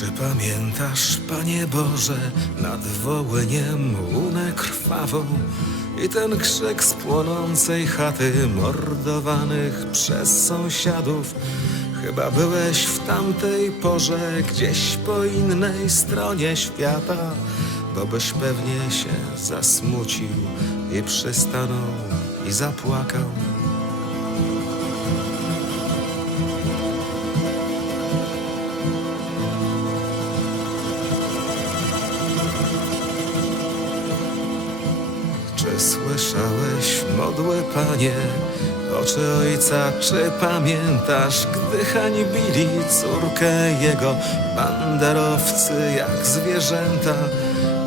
Czy pamiętasz, Panie Boże, nad Wołyniem łunę krwawą i ten krzyk z płonącej chaty mordowanych przez sąsiadów? Chyba byłeś w tamtej porze gdzieś po innej stronie świata, bo byś pewnie się zasmucił i przystanął i zapłakał. Czy słyszałeś modłę, panie? Oczy ojca, czy pamiętasz, gdy hańbili córkę jego banderowcy jak zwierzęta?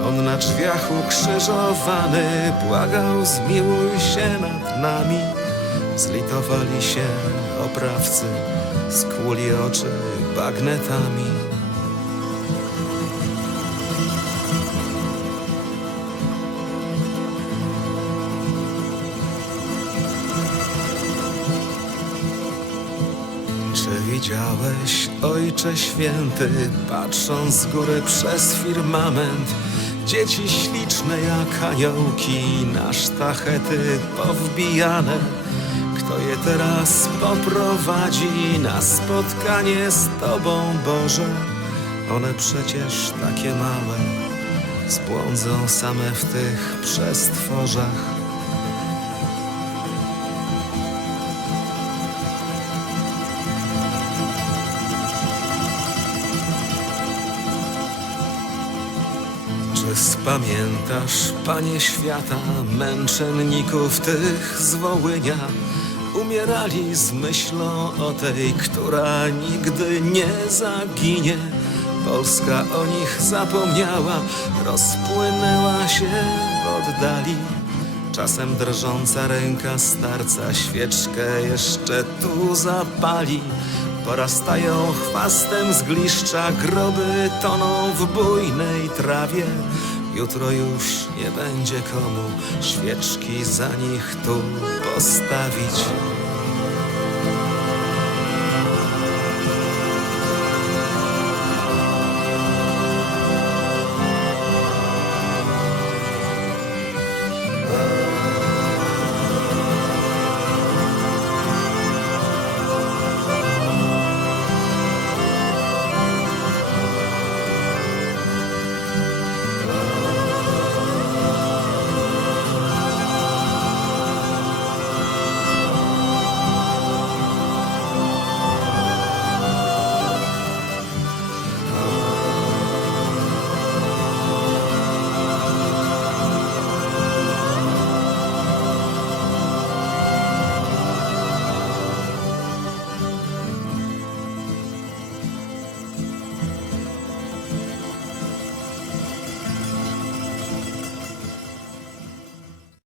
On na drzwiach ukrzyżowany błagał, zmiłuj się nad nami. Zlitowali się oprawcy, skłuli oczy bagnetami. Widziałeś, Ojcze Święty, patrząc z góry przez firmament, dzieci śliczne jak aniołki na sztachety powbijane? Kto je teraz poprowadzi na spotkanie z Tobą, Boże? One przecież takie małe, zbłądzą same w tych przestworzach. Czy spamiętasz, Panie Świata, męczenników tych z Wołynia? Umierali z myślą o tej, która nigdy nie zaginie. Polska o nich zapomniała, rozpłynęła się w oddali. Czasem drżąca ręka starca świeczkę jeszcze tu zapali. Porastają chwastem z gliszcza, groby toną w bujnej trawie. Jutro już nie będzie komu świeczki za nich tu postawić.